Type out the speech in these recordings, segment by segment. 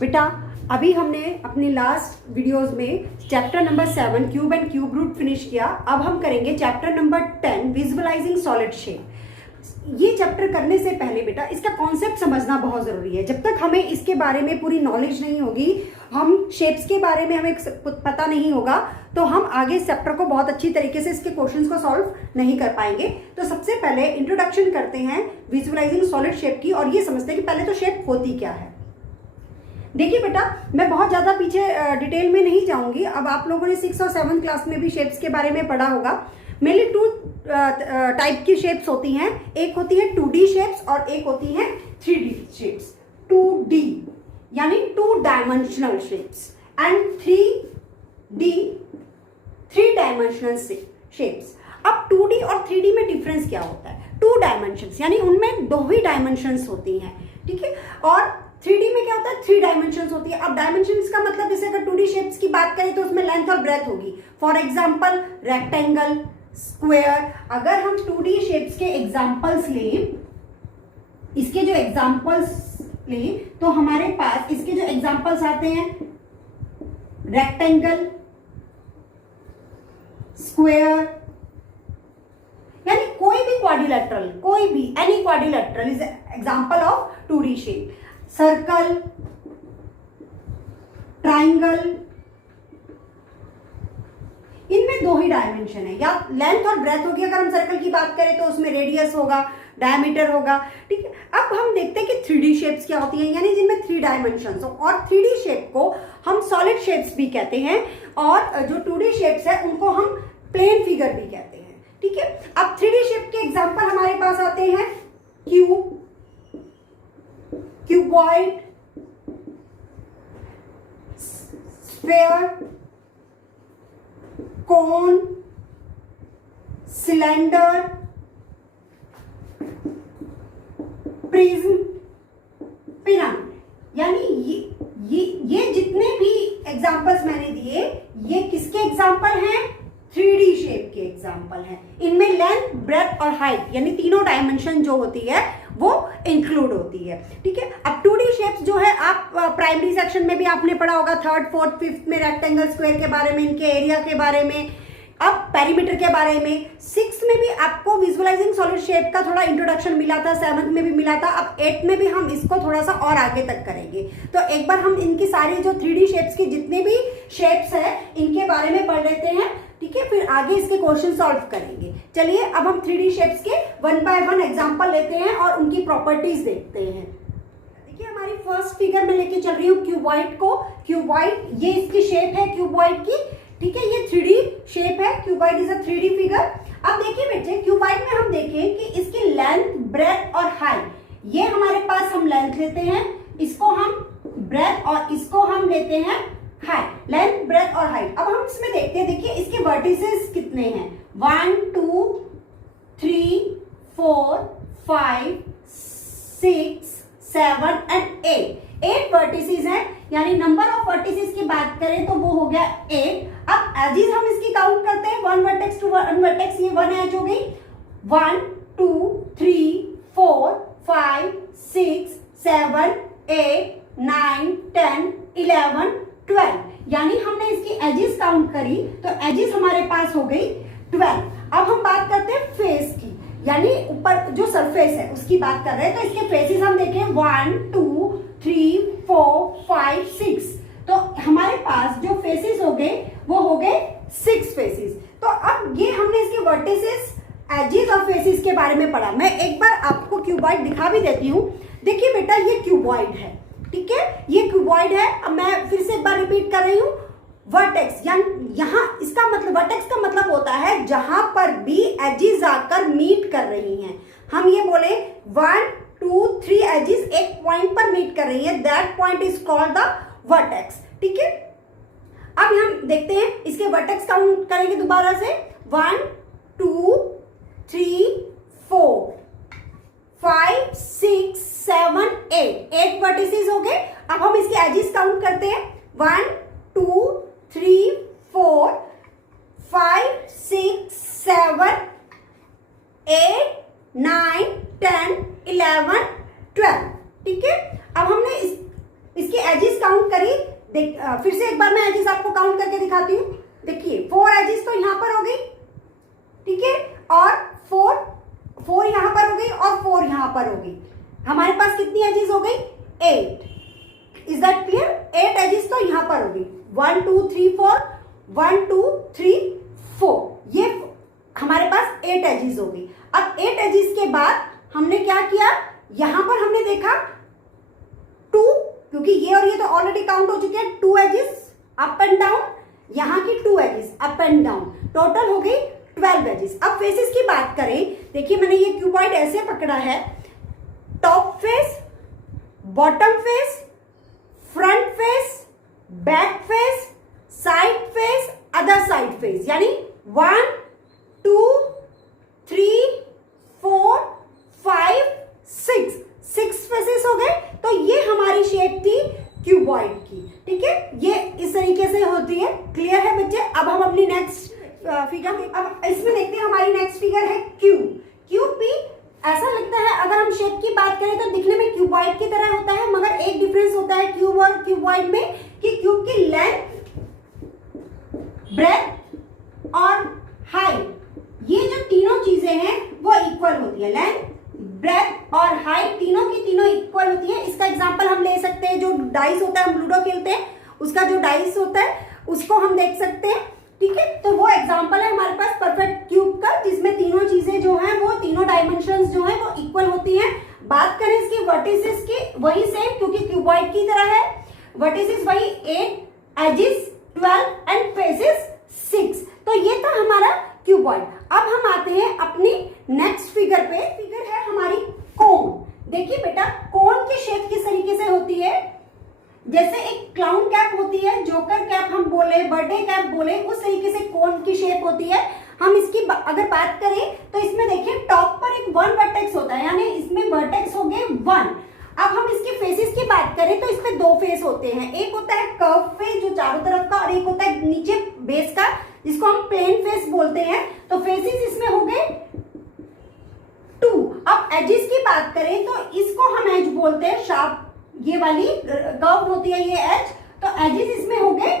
बेटा अभी हमने अपनी लास्ट वीडियोस में chapter number 7 cube and cube root finish किया। अब हम करेंगे chapter number 10 visualizing solid shape. ये चैप्टर करने से पहले बेटा इसका कॉन्सेप्ट समझना बहुत जरूरी है। जब तक हमें इसके बारे में पूरी नॉलेज नहीं होगी, हम शेप्स के बारे में हमें पता नहीं होगा, तो हम आगे इस चैप्टर को बहुत अच्छी तरीके से इसके क्वेश्चंस को सॉल्व नहीं कर पाएंगे। तो सबसे पहले इंट्रोडक्शन करते हैं विजुअलाइजिंग सॉलिड शेप की, और ये समझते हैं कि पहले तो शेप होती क्या है। देखिए बेटा, मैं बहुत ज़्यादा पीछे डिटेल में नहीं जाऊंगी। अब आप लोगों ने 6 और 7 क्लास में भी शेप्स के बारे में पढ़ा होगा। मेनली 2 टाइप की शेप्स होती हैं। एक होती है 2D शेप्स और एक होती है 3D शेप्स। 2D यानी 2 dimensional shapes and 3D 3 dimensional shapes. अब 2D और 3D में डिफरेंस क्या होता है? 2 डायमेंशंस यानी उनमें 2 ही डायमेंशंस होती हैं, ठीक है। और 3D में क्या होता है? 3 डायमेंशंस होती है। अब डायमेंशंस का मतलब, जैसे अगर 2D शेप्स की बात करें तो उसमें लेंथ और ब्रेथ होगी। For example rectangle, square. अगर हम 2D शेप्स के एग्जांपल्स लें, इसके जो एग्जांपल्स लें, तो हमारे पास इसके जो एग्जांपल्स आते हैं रेक्टेंगल, स्क्वायर, यानी कोई भी क्वाड्रिलेटरल, कोई भी any quadrilateral is example of 2D shape. Circle, triangle, इनमें 2 ही डायमेंशन है, या लेंथ और ब्रेथ होगी। अगर हम सर्कल की बात करें तो उसमें रेडियस होगा, डायमीटर होगा, ठीक है। अब हम देखते हैं कि 3D शेप्स क्या होती हैं, यानी जिनमें 3 डायमेंशन हो। और 3D शेप को हम सॉलिड शेप्स भी कहते हैं, और जो 2D शेप्स है उनको हम प्लेन फिगर भी कहते हैं, ठीक है। अब 3D शेप के एग्जांपल हमारे पास आते हैं क्यूब, क्यूबॉइड, स्फेयर, कोन, सिलेंडर, प्रिज्म, पिरामिड। यानी ये जितने भी एग्जांपल्स मैंने दिए, ये किसके एग्जांपल हैं? 3D शेप के एग्जांपल हैं। इनमें लेंथ, ब्रेथ और हाइट यानी तीनों डायमेंशन जो होती है वो इंक्लूड होती है, ठीक है। अब 2D शेप्स जो है, आप प्राइमरी सेक्शन में भी आपने पढ़ा होगा, 3rd, 4th, 5th में रेक्टेंगल, स्क्वायर के बारे में, इनके एरिया के बारे में, अब पेरीमीटर के बारे में। 6th में भी आपको विजुअलाइजिंग सॉलिड शेप का थोड़ा इंट्रोडक्शन मिला था, 7th में भी मिला था। अब 8th में भी हम इसको थोड़ा सा और आगे तक करेंगे। तो एक बार हम इनकी सारी जो 3D शेप्स की जितने भी शेप्स है इनके बारे में पढ़ लेते हैं, ठीक है। फिर आगे इसके क्वेश्चन सॉल्व करेंगे। चलिए अब हम 3D शेप्स के 1 बाय 1 एग्जांपल लेते हैं और उनकी प्रॉपर्टीज देखते हैं। देखिए हमारी फर्स्ट फिगर में लेके चल रही हूँ क्यूबॉइड को। क्यूबॉइड, ये इसकी शेप है क्यूबॉइड की, ठीक है। ये 3D शेप है, cuboid is a 3D figure. अब देखिए बेटे, क्यूबॉइड में हम देखें कि इसकी लेंथ, ब्रेथ और हाइट, ये हमारे पास हम लेंथ लेते हैं, इसको हम ब्रेथ और इसको हम लेते हैं हाइट। लेंथ, ब्रेथ और हाइट। अब हम इसमें देखते हैं, देखिए इसके वर्टिसेस कितने हैं? 1 2 3 4 5 6 7 एंड 8 वर्टिसेस हैं। यानी नंबर ऑफ वर्टिसेस की बात करें तो वो हो गया 8। अब एजेस हम इसकी काउंट करते हैं, 1 वर्टेक्स टू 1 वर्टेक्स, ये 1 एज हो गई। 1 2 3 4 5 6 7 8 9 10 11 12, यानी हमने इसकी एजेस काउंट करी तो एजेस हमारे पास हो गई 12। अब हम बात करते हैं फेस की, यानी ऊपर जो सरफेस है उसकी बात कर रहे हैं। तो इसके फेसेस हम देखें 1 2 3 4 5 6, तो हमारे पास जो फेसेस हो गए वो हो गए 6 फेसेस। तो अब ये हमने इसके वर्टिसेस, एजेस और फेसेस के बारे में पढ़ा। मैं एक बार आपको क्यूबॉइड दिखा भी देती हूँ। देखिए बेटा, ये क्यूबॉइड है, ठीक है, ये क्यूबॉइड है। अब मैं फिर से एक बार रिपीट कर रही हूँ, वर्टेक्स, यानी यहां इसका मतलब, वर्टेक्स का मतलब होता है जहां पर भी एजेस आकर मीट कर रही हैं। हम ये बोले 1 2 3 एजेस एक पॉइंट पर मीट कर रही है, that point is called the vertex, ठीक है। अब हम देखते हैं इसके वर्टेक्स काउंट करेंगे दोबारा से, 1 2 3 4 5 6 7 8 वर्टिसेस हो गए। अब हम इसके एजेस काउंट करते हैं, 1 2 3 4 5 6 7 9, 10, 11, 12। ठीक है, अब हमने इसकी एजेस काउंट करी। फिर से एक बार मैं एजेस आपको काउंट करके दिखाती हूँ। देखिए 4 एजेस तो यहाँ पर हो गई, ठीक है, और 4 यहाँ पर हो गई और 4 यहाँ पर हो गई। हमारे पास कितनी एजेस हो गई? 8। Is that clear? 8 एजेस तो यहाँ पर हो गई। 1 2 3 4, 1 2 3 4, ये हमारे पास 8 एजेस हो गई। अब 8 एजेस के बाद हमने क्या किया? यहां पर हमने देखा 2, क्योंकि ये और ये तो ऑलरेडी काउंट हो चुके हैं। 2 एजेस अप एंड डाउन, यहां की 2 edges up and down, total हो गई 12 एजेस। अब फेसेस की बात करें, देखिए मैंने ये क्यूबॉइड ऐसे पकड़ा है, top face, bottom face, front face, back face, side face, other side face, यानी 1 2 3 4 5 6 फेसेस हो गए। तो ये हमारी शेप थी क्यूबॉइड की। ठीक है, ये इस तरीके से होती है। क्लियर है बच्चे? अब हम अपनी नेक्स्ट फिगर, अब इसमें देखते हैं हमारी नेक्स्ट फिगर है क्यूब भी ऐसा लगता है, अगर हम शेप की बात करें तो दिखने में क्यूबॉइड की तरह होता है, मगर एक डिफरेंस होता है क्यूब और क्यूबॉइड में कि क्यूब की लेंथ, ब्रेथ और हाइट, ये जो तीनों चीजें हैं वो इक्वल होती है। लेंथ, ब्रेथ और हाइट तीनों की तीनों इक्वल होती है। इसका एग्जांपल हम ले सकते हैं, जो डाइस होता है, हम लूडो खेलते हैं, उसका जो डाइस होता है उसको हम देख सकते हैं। ठीक है, तो वो एग्जांपल है हमारे पास परफेक्ट क्यूब का, जिसमें तीनों चीजें जो हैं वो तीनों डायमेंशंस जो हैं वो इक्वल होती हैं। बात करें इसकी वर्टिसेस की, वही सेम, क्योंकि क्यूबॉइड की तरह है। वर्टिसेस वही 8, एजेस 12 एंड फेसेस 6। तो ये था हमारा क्यूबॉइड। अब हम आते हैं अपनी नेक्स्ट फिगर पे। फिगर है हमारी कोन। देखिए बेटा, कोन की शेप किस तरीके से होती है? जैसे एक क्लाउन कैप होती है, जोकर कैप हम बोले, बर्थडे कैप बोले, उस तरीके से कोन की शेप होती है। हम इसकी अगर बात करें तो इसमें देखिए टॉप पर एक 1 वर्टेक्स होता है, यानी इसमें वर्टेक्स हो गए 1। अब हम इसके फेसेस की बात करें तो इसमें 2 फेस होते हैं। एक होता है कर्व फेस जो चारों तरफ का, और एक होता है नीचे बेस का, जिसको हम प्लेन फेस बोलते हैं। तो फेसेस इसमें हो गए 2। अब एजेस की बात करें तो इसको हम एज बोलते हैं, शार्प, ये वाली कर्व होती है ये एज, तो एजेस इसमें हो गए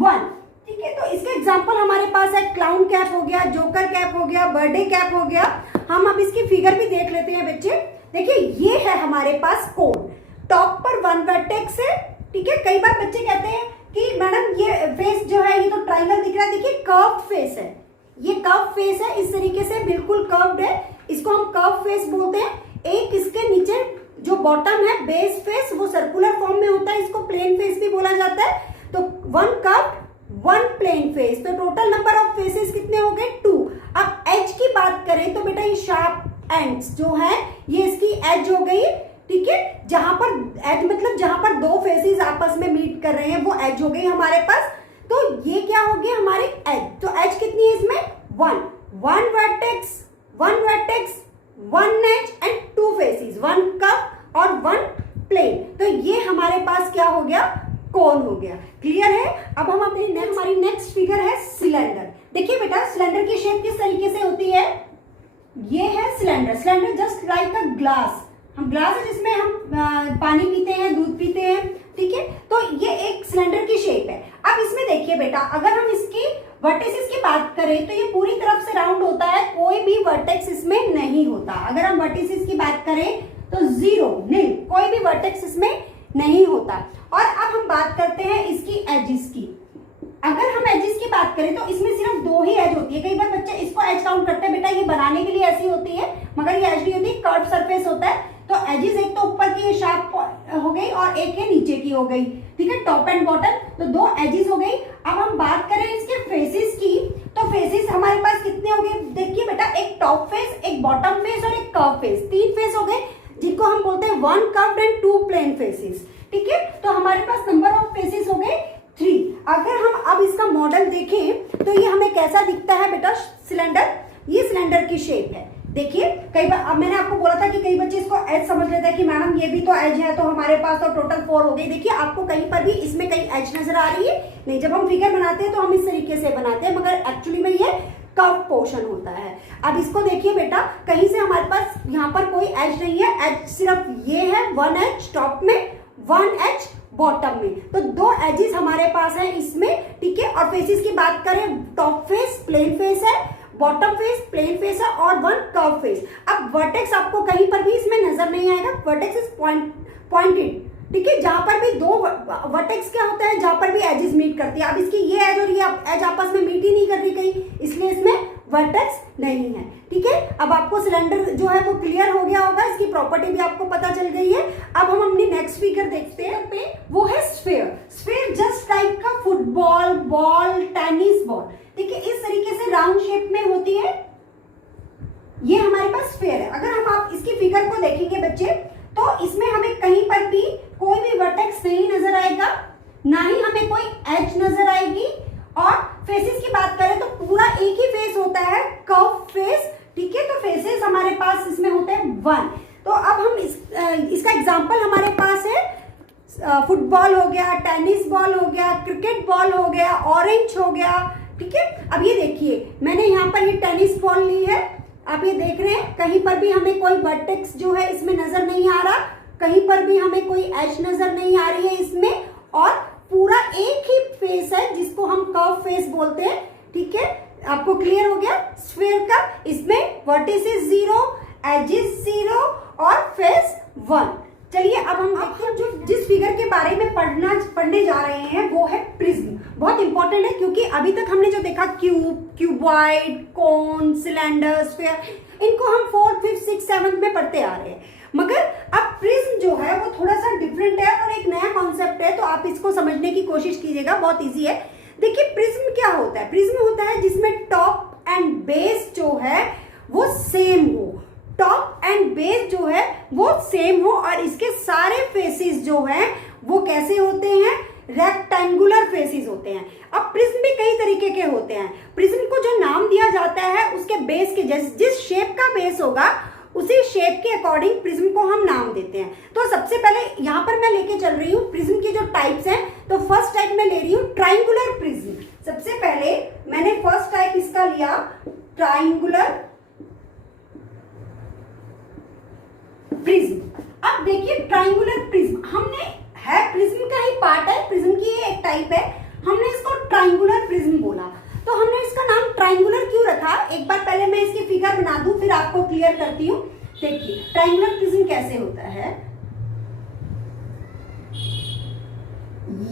1। ठीक है, तो इसके एग्जांपल हमारे पास है क्लाउन कैप हो गया, जोकर कैप हो गया, बर्थडे कैप हो गया। हम अब इसकी फिगर भी देख लेते हैं बच्चे। देखिए ये है हमारे पास कोन, टॉप पर 1 वर्टेक्स है। ठीक है, कई बार बच्चे कहते हैं कि मैडम ये फेस जो है ये तो ट्राइंगल दिख रहा है। देखिए कर्व फेस है, ये कर्व फेस है, इस तरीके से बिल्कुल कर्व्ड है, इसको हम कर्व फेस बोलते हैं। एक इसके नीचे जो बॉटम है बेस फेस, वो सर्कुलर फॉर्म में होता है, इसको प्लेन फेस भी बोला जाता है। तो 1 कर्व्ड 1 प्लेन फेस, तो टोटल नंबर ऑफ फेसेस कितने हो गए? 2। अब एज की बात करें तो बेटा ये शार्प एंड्स जो है ये इसकी एज हो गई। ठीक है, जहां पर एज मतलब जहां पर 2 फेसेस आपस में मीट कर रहे हैं वो एज हो गई हमारे पास। तो ये क्या हो गया हमारे एज। तो एज कितनी है इसमें? 1 vertex 1 edge and 2 faces, 1 curve और 1 प्लेन। तो ये हमारे पास क्या हो गया? कोन हो गया। क्लियर है? अब हम अपनी हमारी नेक्स्ट फिगर है सिलेंडर। देखिए बेटा, सिलेंडर की शेप किस तरीके से होती है? ये है cylinder. Cylinder just like a glass, हम ग्लास है जिसमें हम पानी पीते हैं, दूध पीते हैं। ठीक है, तो ये एक सिलेंडर की शेप है। अब इसमें देखिए बेटा, अगर हम इसकी वर्टेक्स की बात करें तो ये पूरी तरफ से राउंड होता है, कोई भी वर्टेक्स इसमें नहीं होता। अगर हम वर्टेक्स की बात करें तो 0 नील, कोई भी वर्टेक्स इसमें नहीं होता। और अब हम बात करते हैं इसकी एजेस की। अगर हम एजेस की बात करें तो इसमें सिर्फ 2 ही एज होती है। कई बार बच्चे इसको एज काउंट करते हैं, बेटा ये बनाने के लिए ऐसी होती है, मगर ये एज नहीं होती, कर्व सरफेस होता है। तो एजेस एक तो ऊपर की शार्प हो गई और एक है नीचे की हो गई। ठीक है, टॉप एंड बॉटम, तो 2 एजेस हो गई। अब हम बात करें इसके फेसेस की, तो फेसेस हमारे पास कितने हो गए? देखिए बेटा, एक टॉप फेस, एक बॉटम फेस और एक कर्व फेस, 3 फेस हो गए, जिनको हम बोलते हैं 1 कर्व्ड एंड 2 प्लेन फेसेस। ठीक है, तो हमारे पास नंबर ऑफ फेसेस हो गए 3। अगर हम अब इसका मॉडल देखें तो ये हमें कैसा दिखता है बेटा? सिलेंडर, ये सिलेंडर की शेप है। देखिए कई बार, अब मैंने आपको बोला था कि कई बच्चे इसको एज समझ लेते हैं कि मैडम ये भी तो एज है, तो हमारे पास तो टोटल 4 हो गई। देखिए आपको कहीं पर भी इसमें कहीं एज नजर आ रही है नहीं। जब हम फिगर बनाते हैं तो हम इस तरीके से बनाते हैं, मगर एक्चुअली में ये कर्व पोर्शन होता है। अब इसको देखिए बेटा, कहीं से हमारे पास यहाँ पर कोई एज नहीं है, एज सिर्फ ये है, वन एज टॉप में, वन एज बॉटम में, तो दो एजेस हमारे पास है इसमें, ठीक है। और फेसेस की बात करें, टॉप फेस प्लेन फेस है, बॉटम फेस प्लेन फेस है और वन कर्व फेस। अब वर्टेक्स आपको कहीं पर भी इसमें नजर नहीं आएगा, वर्टेक्स इज पॉइंटेड, ठीक है। जहां पर भी दो वर्टेक्स क्या होता है, जहां पर भी एजेस मीट करती है। अब इसकी ये एज और ये एज आपस में मीट ही नहीं कर रही कहीं, इसलिए इसमें वर्टेक्स नहीं है, ठीक है। अब आपको सिलेंडर जो है वो क्लियर हो गया होगा, इसकी प्रॉपर्टी भी आपको पता चल गई है। अब हम अपनी नेक्स्ट फिगर देखते हैं पे, वो है स्फीयर। स्फीयर जस्ट लाइक का फुटबॉल बॉल, टेनिस बॉल, ठीक है, इस तरीके से राउंड शेप में होती है। ये हमारे पास स्फीयर है। अगर हम आप इसकी फिगर को देखेंगे बच्चे, तो इसमें हमें कहीं पर भी कोई भी वर्टेक्स नहीं नजर आएगा, ना ही हमें कोई एज नजर आएगी। और फेसेस की बात करें तो पूरा एक ही फेस होता है, कर्व फेस, ठीक है। तो फेसेस हमारे पास इसमें होते हैं वन। तो अब हम इसका एग्जांपल हमारे पास है, फुटबॉल हो गया, टेनिस बॉल हो गया, क्रिकेट बॉल हो गया, ऑरेंज हो गया, ठीक है। अब ये देखिए, मैंने यहाँ पर ये टेनिस बॉल ली है, आप ये देख रहे हैं, कहीं पर भी हमें कोई वर्टेक्स जो है इसमें नजर नहीं आ रहा, कहीं पर भी हमें कोई एज नजर नहीं आ रही है इसमें, और पूरा एक ही फेस है जिसको हम कर्व फेस बोलते हैं, ठीक है। आपको क्लियर हो गया स्फीयर का? इसमें वर्टिसेस 0, एजेस 0 और फेस 1। चलिए अब हम देखते हैं जो जिस फिगर के बारे में पढ़ने जा रहे हैं वो है प्रिज्म। बहुत इंपॉर्टेंट है, क्योंकि अभी तक हमने जो देखा क्यूब, क्यूबॉइड, कोन, सिलेंडर, स्फीयर, इनको हम 4th, 5th, 6th, 7th में पढ़ते आ रहे हैं। मगर अब प्रिज्म जो है वो थोड़ा सा डिफरेंट है और एक नया कॉन्सेप्ट है, तो आप इसको समझने की कोशिश कीजिएगा, बहुत इजी है। देखिए प्रिज्म क्या होता है? प्रिज्म होता है जिसमें टॉप एंड बेस जो है वो सेम हो, टॉप एंड बेस जो है वो सेम हो, और इसके सारे फेसेस जो हैं वो कैसे होते हैं? रेक्टेंगुलर फेसेस होते हैं। अब प्रिज्म भी कई तरीके के होते हैं। प्रिज्म को जो नाम दिया जाता है उसके बेस के जिस शेप का बेस होगा उसी शेप के अकॉर्डिंग प्रिज्म को हम नाम देते हैं। तो सबसे पहले यहाँ पर मैं लेके चल रही हूँ प्रिज्म की जो टाइप्स हैं। तो फर्स्ट टाइप मैं ले रही हूँ ट्राइंगुलर प्रिज्म। सबसे पहले मैंने फर्स्ट टाइप इसका लिया ट्राइंगुलर प्रिज्म। अब देखिए ट्राइंगुलर प्रिज्म हमने है, प्रिज्म का ही पार्ट है, प्रिज्म की ये एक टाइप है, हमने इसको ट्राइंगुलर प्रिज्म बोला। तो हमने इसका नाम ट्राइंगुलर क्यों रखा? एक बार पहले मैं इसकी फिगर बना दूं, फिर आपको क्लियर करती हूँ। देखिए ट्राइंगुलर प्रिज्म कैसे होता है।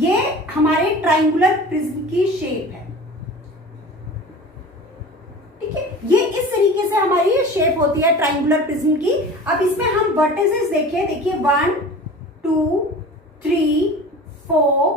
ये हमारे ट्राइंगुलर प्रिज्म की शेप है, ठीक है। ये इस तरीके से हमारी ये शेप होती है ट्राइंगुलर प्रिज्म की। अब इसमें हम वर्टिसेस देखिए 1 2 3 4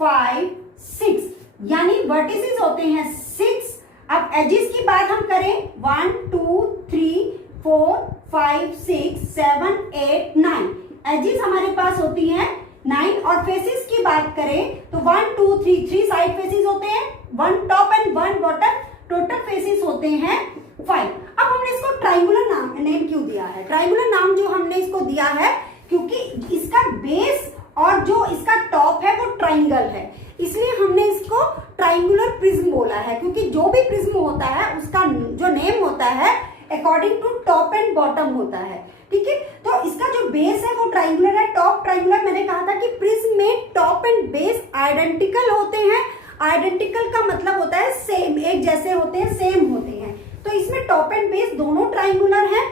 5 6, यानी वर्टिसेस होते हैं 6। अब एजेस की बात हम करें 1 2 3 4 5 6 7 8 9, एजेस हमारे पास होती हैं 9। और फेसेस की बात करें तो 1 2 3 साइड फेसेस होते हैं, 1 top and 1 bottom, total faces होते हैं 5। अब हमने इसको ट्राइंगुलर नेम क्यों दिया है? ट्राइंगुलर नाम जो हमने इसको दिया है क्योंकि इसका बेस और जो इसका टॉप है वो ट्राइंगल है, इसलिए हमने इसको ट्राइंगुलर प्रिज्म बोला है। क्योंकि जो भी प्रिज्म होता है उसका जो नेम होता है according to top and bottom होता है, ठीक है। तो इसका जो बेस है वो ट्राइंगुलर है, टॉप ट्राइंगुलर। मैंने कहा था कि प्रिज्म में टॉप एंड बेस आइडेंटिकल होते हैं। आइडेंटिकल का मतलब होता है सेम, एक जैसे होते हैं, सेम होते हैं। तो इसमें टॉप एंड बेस दोनों ट्राइंगुलर है,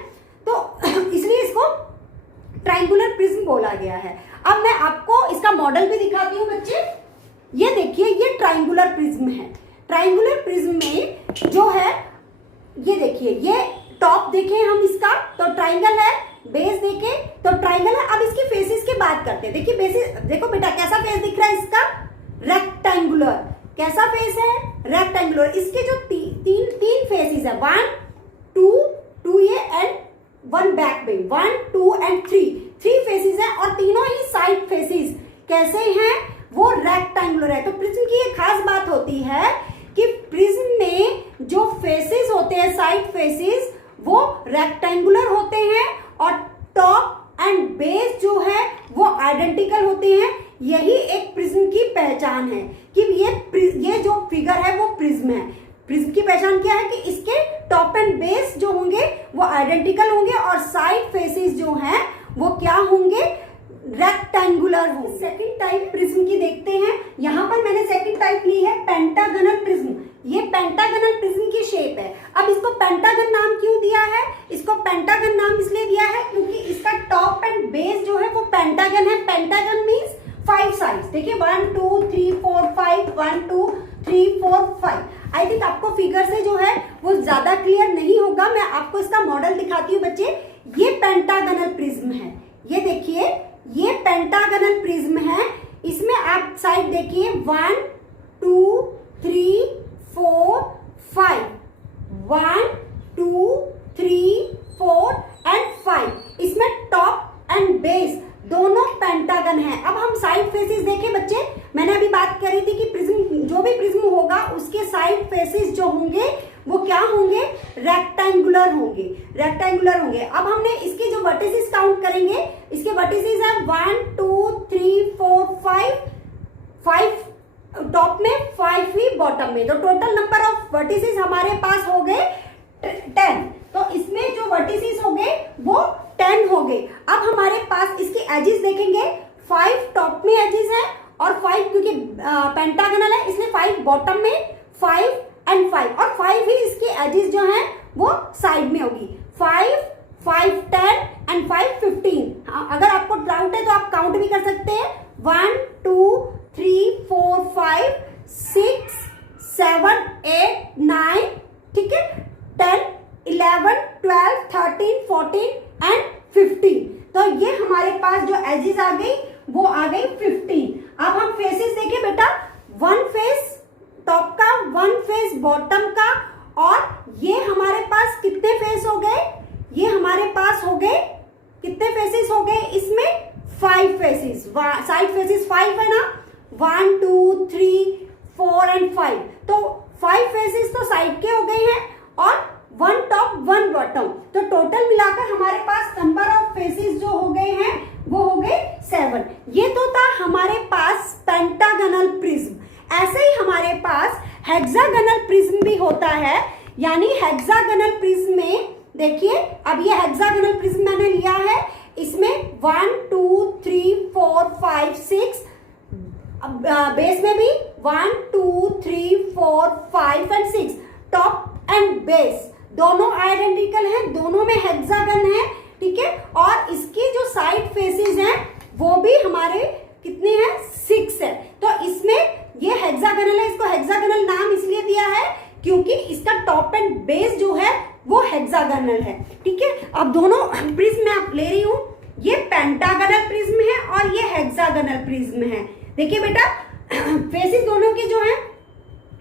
तो इसलिए इसको ट्राइंगुलर प्रिज्म बोला गया है। अब मैं आपको इसका मॉडल भी दिखाती हूँ बच्चे। ये देखिए ये ट्राइंगुलर प्रिज्म है। ट्राइंगुलर प्रिज्म में जो है ये देखिए, ये टॉप देखें हम इसका तो ट्राइंगल है, बेस देखें तो ट्राइंगल है। अब इसकी फेसेस की बात करते हैं। देखिए बेसिस, देखो बेटा कैसा फेस दिख रहा है इसका, रेक्टेंगुलर। कैसा फेस है? रेक्टेंगुलर। इसके जो तीन फेसेस है 1 2 ये एंड 1 बैक में, 1 2 एंड 3 फेसेस है, और तीनों ही साइड फेसेस कैसे हैं? वो रेक्टेंगुलर है। तो प्रिज्म की एक खास बात होती है कि प्रिज्म में जो फेसेस होते हैं, साइड फेसेस, वो रेक्टेंगुलर होते हैं, और टॉप एंड बेस जो है वो आइडेंटिकल होते हैं। यही एक प्रिज्म की पहचान है कि ये जो फिगर है वो प्रिज्म है। प्रिज्म की पहचान क्या है कि इसके टॉप एंड बेस जो होंगे वो आइडेंटिकल होंगे और साइड फेसेस जो हैं वो क्या होंगे, रेक्टेंगुलर होंगे। सेकंड टाइप प्रिज्म की देखते हैं। यहाँ पर मैंने सेकंड टाइप ली है पेंटागनल प्रिज्म। ये पेंटागनल प्रिज्म की शेप है। अब इसको पेंटागन नाम क्यों दिया है, इसको पेंटागन नाम इसलिए दिया है क्योंकि इसका टॉप एंड बेस जो है वो पेंटागन है। Pentagon means 5 sides. देखिए 1 2 3 4 5, 1 2 3 4 5। आई थिंक आपको फिगर से जो है वो ज्यादा क्लियर नहीं होगा। मैं आपको इसका मॉडल दिखाती हूँ बच्चे। ये पेंटागनल प्रिज्म है। ये देखिए ये पेंटागनल प्रिज्म है। इसमें आप साइड देखिए 1 2 3 4 5, 1 2 3 4 एंड 5। इसमें टॉप एंड बेस दोनों पेंटागन है। अब हम साइड फेसेस देखें बच्चे। मैंने अभी बात करी थी कि प्रिज्म, जो भी प्रिज्म होगा उसके साइड फेसेस जो होंगे वो क्या होंगे, रेक्टेंगुलर होंगे, रेक्टेंगुलर होंगे। अब हमने इसके जो वर्टिसेस काउंट करेंगे, इसके वर्टिसेस है 1 2 3 4 5 टॉप में 5 ही बॉटम में। तो टोटल नंबर ऑफ वर्टिसेस हमारे पास हो गए 10। तो इसमें जो वर्टिसेस हो गए वो 10 हो गए। अब हमारे पास इसके एजेस देखेंगे, 5 टॉप में एजेस है और 5 क्योंकि पेंटागनल है इसलिए 5 बॉटम में, 5 एंड 5 और 5 ही इसके एजेस जो हैं वो साइड में होगी। 5 5 10 एंड 5 15। अगर आपको डाउट है तो आप काउंट भी कर सकते हैं। 1 2 3 4 5 6 7 8 9, ठीक है, 10 11 12 13 14 एंड 15। तो ये हमारे पास जो एजेस आ गई वो आ गई 15। अब हम फेसेस देखें बेटा। 1 फेस टॉप का, 1 फेस बॉटम का, और ये हमारे पास कितने फेस हो गए, ये हमारे पास हो गए कितने फेसेस हो गए, इसमें 5 फेसेस। साइड फेसेस 5 है ना, 1 2 3 4 एंड 5। तो 5 फेसेस तो साइड के हो गए हैं और 1 टॉप 1 बॉटम। तो टोटल मिलाकर हमारे पास नंबर ऑफ फेसेस जो हो गए हैं वो हो गए 7। ये तो था हमारे पास पेंटागनल प्रिज्म। ऐसे ही हमारे पास हेक्सागनल प्रिज्म भी होता है। यानी हेक्सागनल प्रिज्म में देखिए, अब ये हेक्सागनल प्रिज्म मैंने लिया है। इसमें 1 2 3 4 5 6, बेस में भी 1 2 3 4 5 एंड 6। टॉप एंड बेस दोनों आइडेंटिकल हैं, दोनों में हेक्सागन है, ठीक है। और इसकी जो साइड फेसेस हैं वो भी हमारे कितने हैं, 6 है। तो इसमें ये हेक्सागनल है। इसको हेक्सागनल नाम इसलिए दिया है क्योंकि इसका टॉप एंड बेस जो है वो हेक्सागनल है, ठीक है। अब दोनों प्रिज्म मैं आप ले रही हूं। ये पेंटागनल प्रिज्म है और ये हेक्सागनल प्रिज्म है। देखिए बेटा फेसेस दोनों के जो है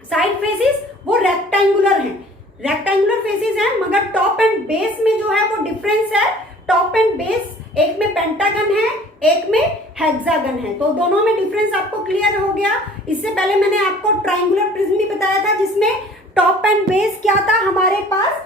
साइड फेसेस वो रेक्टेंगुलर हैं, रेक्टेंगुलर फेसेस हैं, मगर टॉप एंड बेस में जो है वो डिफरेंस है। टॉप एंड बेस एक में पेंटागन है, एक में हेक्सागन है। तो दोनों में डिफरेंस आपको क्लियर हो गया। इससे पहले मैंने आपको ट्राइंगुलर प्रिज्म भी बताया था जिसमें टॉप एंड बेस क्या था, हमारे पास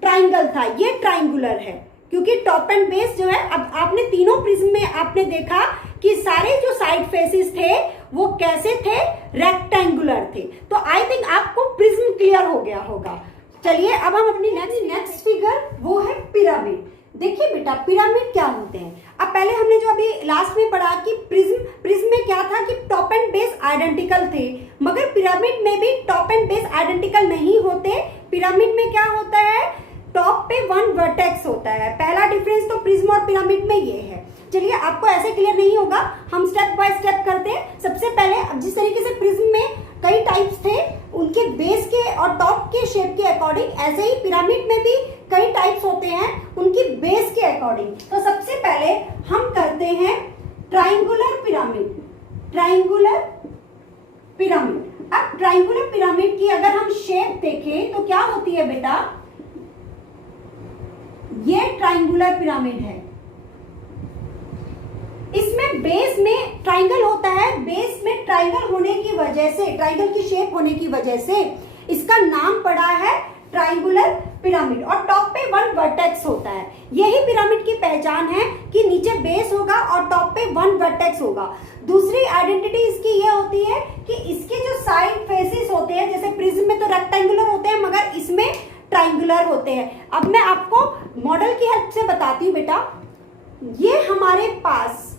ट्राइंगल था। ये ट्राइंगुलर है क्योंकि टॉप एंड बेस जो है, अब आपने तीनों प्रिज्म में आपने देखा कि सारे जो साइड फेसेस थे वो कैसे थे, रेक्टेंगुलर थे। तो आई थिंक आपको प्रिज्म क्लियर हो गया होगा। चलिए अब हम अपनी नेक्स्ट फिगर वो है पिरामिड। देखिए बेटा पिरामिड क्या होते हैं। अब पहले हमने जो अभी लास्ट में पढ़ा कि प्रिज्म में क्या था कि टॉप एंड बेस आइडेंटिकल थे, मगर पिरामिड में भी टॉप एंड बेस आइडेंटिकल नहीं होते। पिरामिड में क्या होता है, टॉप पे 1 वर्टेक्स होता है। पहला डिफरेंस तो प्रिज्म और पिरामिड में ये है। चलिए आपको ऐसे क्लियर नहीं होगा, हम स्टेप बाय स्टेप करते हैं। सबसे पहले अब जिस तरीके से प्रिज्म में कई टाइप्स थे उनके बेस के और टॉप के शेप के अकॉर्डिंग, ऐसे ही पिरामिड में भी कई टाइप्स होते हैं उनकी बेस के अकॉर्डिंग। तो सबसे पहले हम करते हैं ट्राइंगुलर पिरामिड। Triangular pyramid. अब ट्राइंगुलर पिरामिड की अगर हम शेप देखें तो क्या होती है बेटा, ये ट्राइंगुलर पिरामिड है। इसमें बेस में ट्राइंगल होता है। बेस में ट्राइंगल होने की वजह से, ट्राइंगल की शेप होने की वजह से इसका नाम पड़ा है ट्राइंगुलर पिरामिड। और टॉप पे 1 वर्टेक्स होता है। यही पिरामिड की पहचान है कि नीचे बेस होगा और टॉप पे 1 वर्टेक्स होगा। दूसरी आइडेंटिटी इसकी ये होती है कि इसके जो साइड फेसेस होते हैं, जैसे प्रिज्म में तो रेक्टेंगुलर ट्रायंगुलर होते हैं। अब मैं आपको मॉडल की हेल्प से बताती हूँ बेटा। ये हमारे पास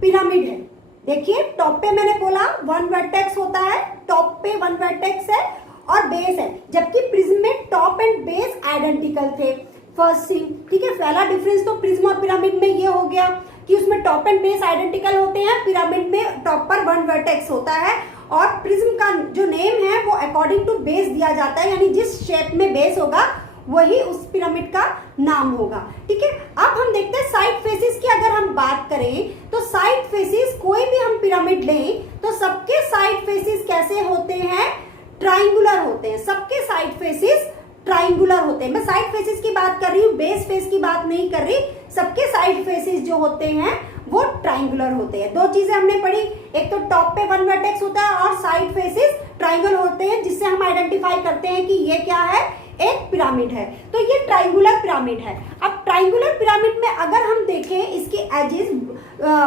पिरामिड है, देखिए टॉप पे मैंने बोला वन वर्टेक्स होता है, टॉप पे वन वर्टेक्स है और बेस है, जबकि प्रिज्म में टॉप एंड बेस आइडेंटिकल थे। फर्स्ट थिंग, ठीक है, पहला डिफरेंस तो प्रिज्म और पिरामिड में ये हो गया कि उसमें टॉप एंड बेस आइडेंटिकल होते हैं, पिरामिड में टॉप पर वन वर्टेक्स होता है और प्रिज्म का जो नेम है वो अकॉर्डिंग टू बेस दिया जाता है, यानी जिस शेप में बेस होगा वही उस पिरामिड का नाम होगा। ठीक है, अब हम देखते हैं साइड फेसिस की अगर हम बात करें तो साइड फेसिस कोई भी हम पिरामिड लें तो सबके साइड फेसिस कैसे होते हैं, ट्राइंगुलर होते हैं, सबके साइड फेसिस ट्राइंगुलर होते हैं। मैं साइड फेसिस की बात कर रही हूँ, बेस फेस की बात नहीं कर रही। सबके साइड फेसिस जो होते हैं वो ट्राइंगुलर होते हैं। दो चीजें हमने पढ़ी, एक तो टॉप पे वन वर्टेक्स होता है और साइड फेसिस ट्राइंगल होते हैं, जिससे हम आइडेंटिफाई करते हैं कि ये क्या है, एक पिरामिड है। तो ये ट्राइंगुलर पिरामिड है। अब ट्राइंगुलर पिरामिड में अगर हम देखें इसकी एजेस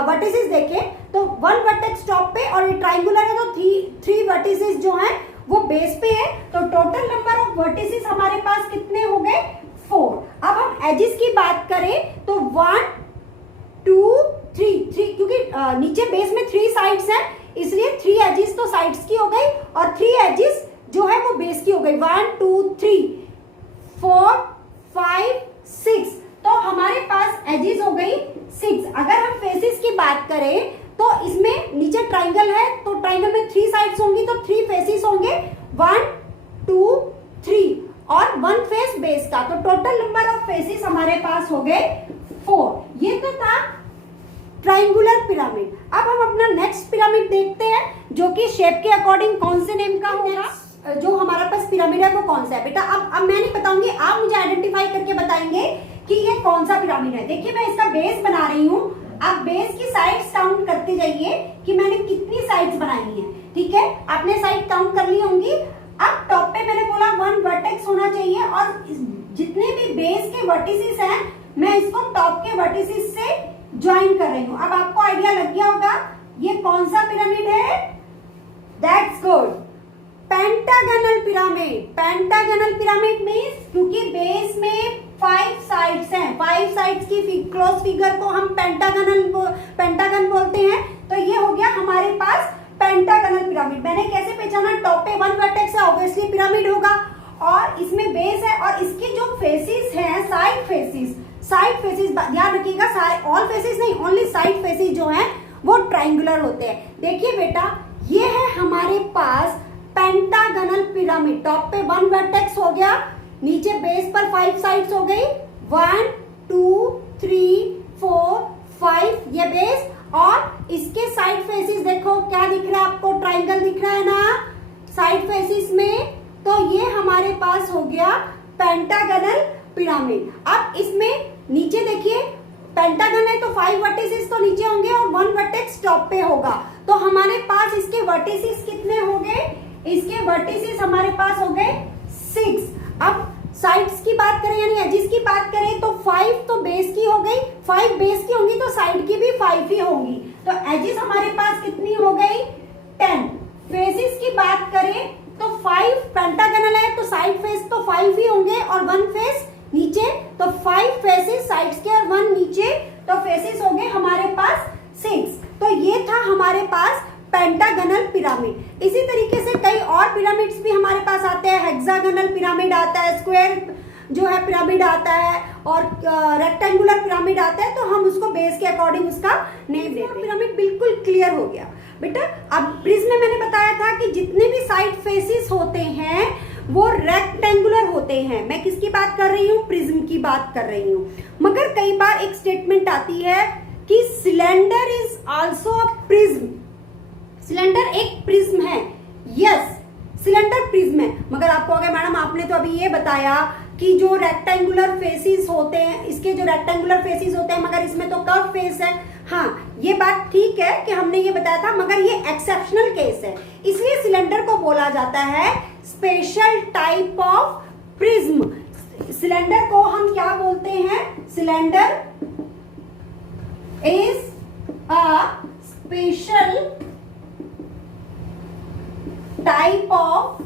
वर्टिसेस देखें तो वन वर्टेक्स टॉप पे और ये ट्राइंगुलर है तो थ्री वर्टिसेस जो हैं वो बेस पे है। तो टोटल नंबर ऑफ वर्टिसेस हमारे पास कितने हो गए, 4। अब हम एजेस की बात करें तो 1 2 3 क्योंकि नीचे बेस में 3 साइड्स हैं इसलिए 3 एजेस तो साइड्स की हो गई और 3 एजेस जो है वो बेस की हो गई। 1 2 3 4 5 6, तो हमारे पास एजेस हो गई 6। अगर हम फेसिस की बात करें तो इसमें नीचे ट्राइंगल है तो ट्राइंगल में 3 साइड्स होंगी तो 3 फेसिस होंगे, 1 2 3 और 1 फेस बेस का। तो टोटल नंबर ऑफ फेसिस हमारे पास हो गए 4। ये तो था ट्राइंगुलर पिरामिड। अब हम अपना नेक्स्ट पिरामिड देखते हैं जो कि शेप के अकॉर्डिंग कौन से नेम का होगा। जो हमारा पास पिरामिड है वो कौन सा है बेटा, अब मैं नहीं बताऊंगी, आप मुझे आइडेंटिफाई करके बताएंगे कि ये कौन सा पिरामिड है। देखिए मैं इसका बेस बना रही हूँ, आप बेस की साइड्स काउंट करते जाइए कि मैंने कितनी साइड्स बनाई हैं। ठीक है, आपने साइड काउंट कर ली होंगी। अब टॉप पे मैंने बोला 1 वर्टेक्स होना चाहिए और जितने भी बेस के वर्टिसेस हैं मैं इसको टॉप के वर्टिसेस से ज्वाइन कर रही हूँ। अब आपको आइडिया लग गया होगा ये कौन सा पिरामिड है, that's good, pentagonal pyramid. Pentagonal pyramid means क्योंकि बेस में 5 साइड्स हैं, 5 साइड्स की क्लोज फिगर को हम पेंटागन बोलते हैं। तो ये हो गया हमारे पास पेंटागनल पिरामिड। मैंने कैसे पहचाना, टॉप पे 1 वर्टेक्स है ऑब्वियसली पिरामिड होगा और इसमें बेस है और इसके जो फेसिस हैं साइड फेसिस ध्यान रखिएगा, ऑल फेसिस नहीं, ओनली साइड फेसिस जो हैं वो ट्राइंगुलर होते हैं। देखिए बेटा ये है हमारे पास पेंटागनल पिरामिड। टॉप पे 1 वर्टेक्स हो गया, नीचे बेस पर 5 साइड्स हो गई, 1 2 3 4 5 ये बेस और इसके साइड फेसिस देखो क्या दिख रहा है आपको, ट्राइंगल दिख रहा है ना साइड फेसिस में। तो ये हमारे पास हो गया पेंटागनल पिरामिड। अब इसमें नीचे देखिए पेंटागन है तो 5 वर्टिसेस तो नीचे होंगे और 1 वर्टेक्स टॉप पे होगा। तो हमारे पास इसके वर्टिसेस कितने हो गए, इसके वर्टिसेस हमारे पास हो गए 6। अब साइड्स की बात करें यानी एजेस की बात करें तो 5 तो बेस की हो गई, 5 बेस की होंगी तो साइड की भी 5 ही होंगी। तो एजेस हमारे पास कितनी हो गई 10। फेसिस की बात करें तो 5 पेंटागनल है तो साइड फेस तो 5 ही होंगे और 1 फेस नीचे, तो 5 फेसेस साइड्स के और 1 नीचे, तो फेसेस हो गए हमारे पास 6। तो ये था हमारे पास पेंटागनल पिरामिड। इसी तरीके से कई और पिरामिड्स भी हमारे पास आते हैं, हेक्सागोनल पिरामिड आता है, स्क्वायर जो है पिरामिड आता है और रेक्टेंगुलर पिरामिड आता है। तो हम उसको बेस के अकॉर्डिंग उसका नेम देते हैं। पिरामिड बिल्कुल क्लियर हो गया बेटा। अब प्रिज्म में मैंने बताया था कि जितने भी साइड फेसेस होते हैं वो रेक्टेंगुलर होते हैं। मैं किसकी बात कर रही हूँ, प्रिज्म की बात कर रही हूँ। मगर कई बार एक स्टेटमेंट आती है कि cylinder is also a prism. Cylinder एक प्रिज्म है, यस सिलेंडर प्रिज्म है। मगर आप कहोगे मैडम आपने तो अभी ये बताया कि जो रेक्टेंगुलर फेसेस होते हैं, इसके जो रेक्टेंगुलर फेसेस होते हैं मगर इसमें तो कर्व फेस है। हाँ ये बात ठीक है कि हमने ये बताया था, मगर ये एक्सेप्शनल केस है, इसलिए सिलेंडर को बोला जाता है special type of prism. Cylinder को हम क्या बोलते हैं, cylinder is a special type of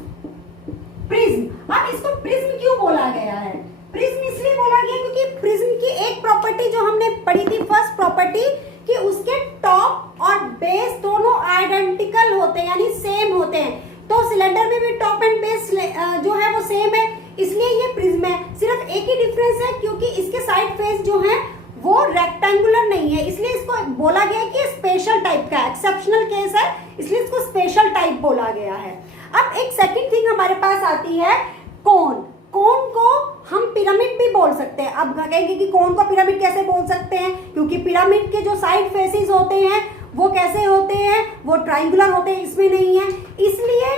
prism. अब इसको प्रिज्म क्यों बोला गया है? प्रिज्म इसलिए बोला गया क्योंकि प्रिज्म की एक प्रॉपर्टी जो हमने पढ़ी थी, फर्स्ट प्रॉपर्टी, कि उसके टॉप और बेस दोनों आइडेंटिकल होते हैं, यानी सेम होते हैं। तो सिलेंडर में भी टॉप एंड बेस जो है वो सेम है, इसलिए ये प्रिज्म है। सिर्फ एक ही डिफरेंस है क्योंकि इसके साइड फेस जो है वो रेक्टेंगुलर नहीं है, इसलिए इसको बोला गया कि स्पेशल टाइप का, एक्सेप्शनल केस है, इसलिए इसको स्पेशल टाइप बोला गया है। अब एक सेकंड थिंग हमारे पास आती है कोन। कोन को हम पिरामिड भी बोल सकते हैं। अब कहेंगे कि कोन को पिरामिड कैसे बोल सकते हैं? क्योंकि पिरामिड के जो साइड फेसेस होते हैं वो कैसे होते हैं? वो ट्राइंगुलर होते हैं, इसमें नहीं है, इसलिए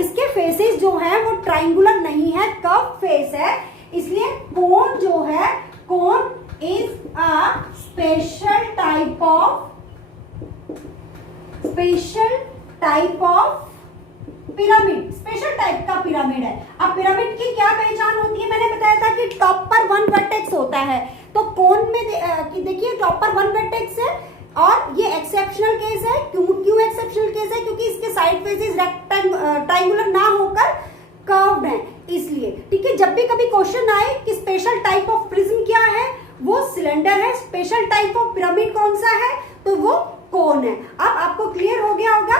इसके फेसेस जो है वो ट्राइंगुलर नहीं है, कर्व फेस है। इसलिए कोन जो है, cone is a special type of pyramid, special type का पिरामिड है। अब पिरामिड की क्या पहचान होती है? मैंने बताया था कि टॉप पर वन वर्टेक्स होता है, तो कोन में देखिए टॉप पर वन वर्टेक्स है, और ये एक्सेप्शनल केस है। क्यों एक्सेप्शनल केस है? क्योंकि इसके साइड फेसेस ट्राइंगुलर ना होकर कर्व्ड है, इसलिए। ठीक है, जब भी कभी क्वेश्चन आए कि स्पेशल टाइप ऑफ प्रिज्म क्या है, वो सिलेंडर है। स्पेशल टाइप ऑफ पिरामिड कौन सा है? तो वो कोन है। अब आपको क्लियर हो गया होगा।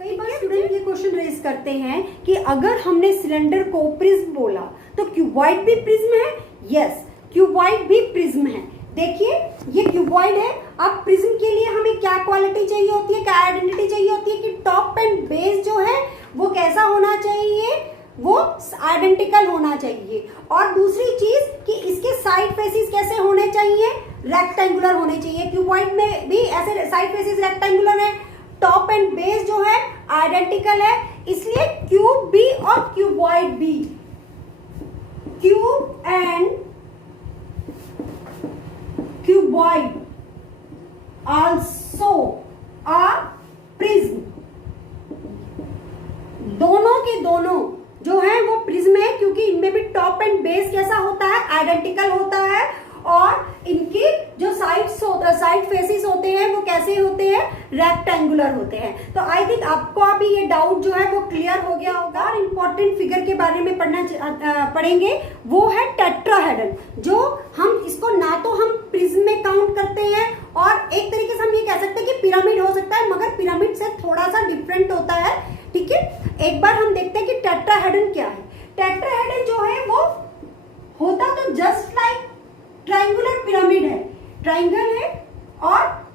कई बार स्टूडेंट ये क्वेश्चन रेज करते हैं कि अगर हमने सिलेंडर को प्रिज्म बोला तो क्यूबॉइड भी प्रिज्म है? यस, क्यूबॉइड भी प्रिज्म है। देखिए ये क्यूबॉइड है। अब प्रिज्म के लिए हमें क्या क्वालिटी चाहिए होती है, क्या आइडेंटिटी चाहिए होती है कि टॉप एंड बेस जो है वो कैसा होना चाहिए? वो आइडेंटिकल होना चाहिए। और दूसरी चीज कि इसके साइड फेसेस कैसे होने चाहिए? रेक्टेंगुलर होने चाहिए। क्यूबॉइड में भी ऐसे साइड फेसेस रेक्टेंगुलर है, टॉप एंड बेस जो है आइडेंटिकल है, इसलिए क्यूब भी और क्यूबॉइड भी, cube and cuboid also a prism. दोनों के दोनों जो है वो प्रिज्म है, क्योंकि इनमें भी टॉप एंड बेस कैसा होता है? आइडेंटिकल होता है, और इनके जो साइड फेसेस होते हैं वो कैसे होते हैं? रेक्टेंगुलर होते हैं। तो आई थिंक आपको अभी ये डाउट जो है वो क्लियर हो गया होगा। और इम्पोर्टेंट फिगर के बारे में पढ़ेंगे, वो है टेट्राहेड्रन, जो हम इसको ना तो हम प्रिज्म में काउंट करते हैं, और एक तरीके से हम ये कह सकते हैं कि पिरामिड हो सकता है, मगर पिरामिड से थोड़ा सा डिफरेंट होता है। ठीक है, एक बार हम देखते हैं कि टेट्राहेड्रन क्या है। टेट्राहेड्रन जो है वो होता तो जस्ट लाइक ट्राइंगुलर पिरामिड है, ट्राइंगल है, और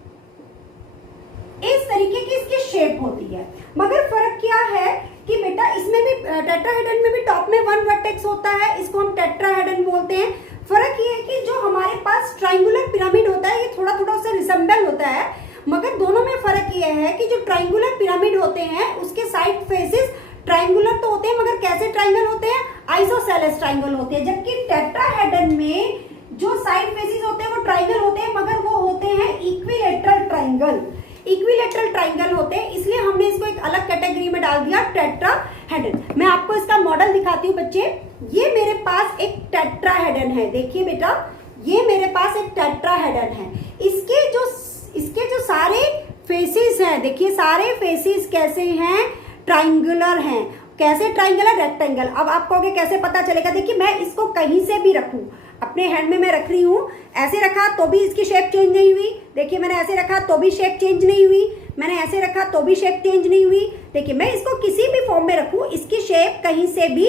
इस तरीके की इसकी शेप होती है। मगर फर्क क्या है कि बेटा इसमें भी टेट्राहेड्रन में भी टॉप में वन वर्टेक्स होता है, इसको हम टेट्राहेड्रन बोलते हैं। फर्क ये है कि जो हमारे पास ट्राइंगुलर पिरामिड होता है ये थोड़ा थोड़ा उससे रिसेम्बल होता है, मगर दोनों में फर्क ये है कि जो ट्राइंगुलर पिरामिड होते हैं उसके साइड फेसेस ट्राइंगुलर तो होते हैं, मगर कैसे ट्राइंगल होते हैं? आइसोसेलेस ट्राइंगल होते हैं। जबकि टेट्राहेड्रन में जो साइड फेसेस होते हैं वो ट्राइंगल होते हैं, मगर वो होते हैं इक्विलेटरल ट्राइंगल। इक्विलेटरल ट्राइंगल होते हैं, इसलिए हमने इसको एक अलग कैटेगरी में डाल दिया, टेट्राहेड्रन। मैं आपको इसका मॉडल दिखाती हूँ बच्चे। ये मेरे पास एक टेट्राहेड्रन है, देखिए बेटा, ये मेरे पास एक टेट्राहेड्रन है। इसके जो सारे फेसेस हैं, देखिए सारे फेसेस कैसे हैं? ट्राइंगुलर हैं। कैसे ट्राइंगुलर? रेक्टेंगल। अब आप कहोगे कैसे पता चलेगा? देखिए मैं इसको कहीं से भी रखूं, अपने हैंड में मैं रख रही हूँ, ऐसे रखा तो भी इसकी शेप चेंज नहीं हुई। देखिए मैंने ऐसे रखा तो भी शेप चेंज नहीं हुई, मैंने ऐसे रखा तो भी शेप चेंज नहीं हुई। देखिए मैं इसको किसी भी फॉर्म में रखूं, इसकी शेप कहीं से भी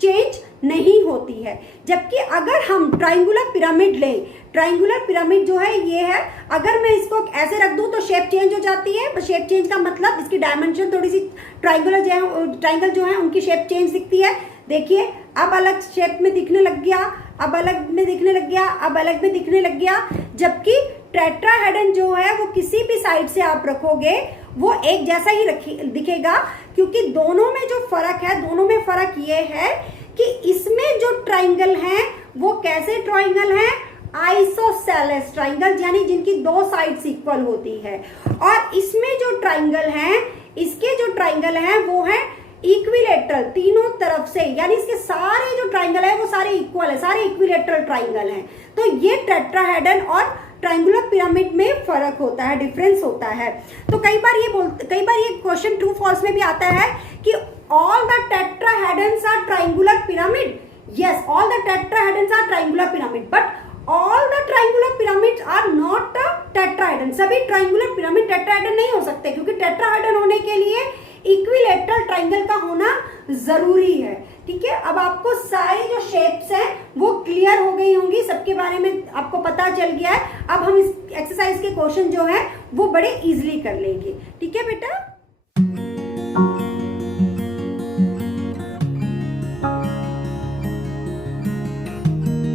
चेंज नहीं होती है। जबकि अगर हम ट्राइंगुलर पिरामिड लें, ट्राइंगुलर पिरामिड जो है ये है, अगर मैं इसको ऐसे रख दूं तो शेप चेंज हो जाती है। शेप चेंज का मतलब इसकी डायमेंशन थोड़ी सी ट्राइंगल जो है उनकी शेप चेंज दिखती है। देखिए अब अलग शेप में दिखने लग गया, अब अलग में दिखने लग गया, अब अलग में दिखने लग गया। जबकि टेट्राहेड्रन जो है वो किसी भी साइड से आप रखोगे वो एक जैसा ही दिखेगा, क्योंकि दोनों में जो फर्क है, दोनों में फर्क ये है कि इसमें जो ट्राइंगल हैं वो कैसे ट्राइंगल हैं? आइसोसेलेस ट्राइंगल, यानी जिनकी दो साइड्स इक्वल होती है। और इसमें जो ट्राइंगल हैं, इसके जो ट्राइंगल हैं वो है इक्विलेटरल, तीनों तरफ से, यानी इसके सारे जो ट्राइंगल है वो सारे इक्वल है, सारे इक्विलेटरल ट्राइंगल हैं। तो ये टेट्राहेड्रन और ट्राइंगुलर पिरामिड में फर्क होता है, डिफरेंस होता है। तो कई बार ये क्वेश्चन ट्रू फॉल्स में भी आता है कि all the tetrahedrons are triangular pyramid? Yes, all the tetrahedrons are triangular pyramid, but all the triangular pyramids are not a tetrahedron. सभी triangular pyramid tetrahedron नहीं हो सकते, क्योंकि tetrahedron होने के लिए इक्विलेटरल ट्राइंगल का होना जरूरी है। ठीक है, अब आपको सारे जो शेप्स हैं वो क्लियर हो गई होंगी, सबके बारे में आपको पता चल गया है। अब हम इस एक्सरसाइज के क्वेश्चन जो है वो बड़े इजीली कर लेंगे। ठीक है बेटा।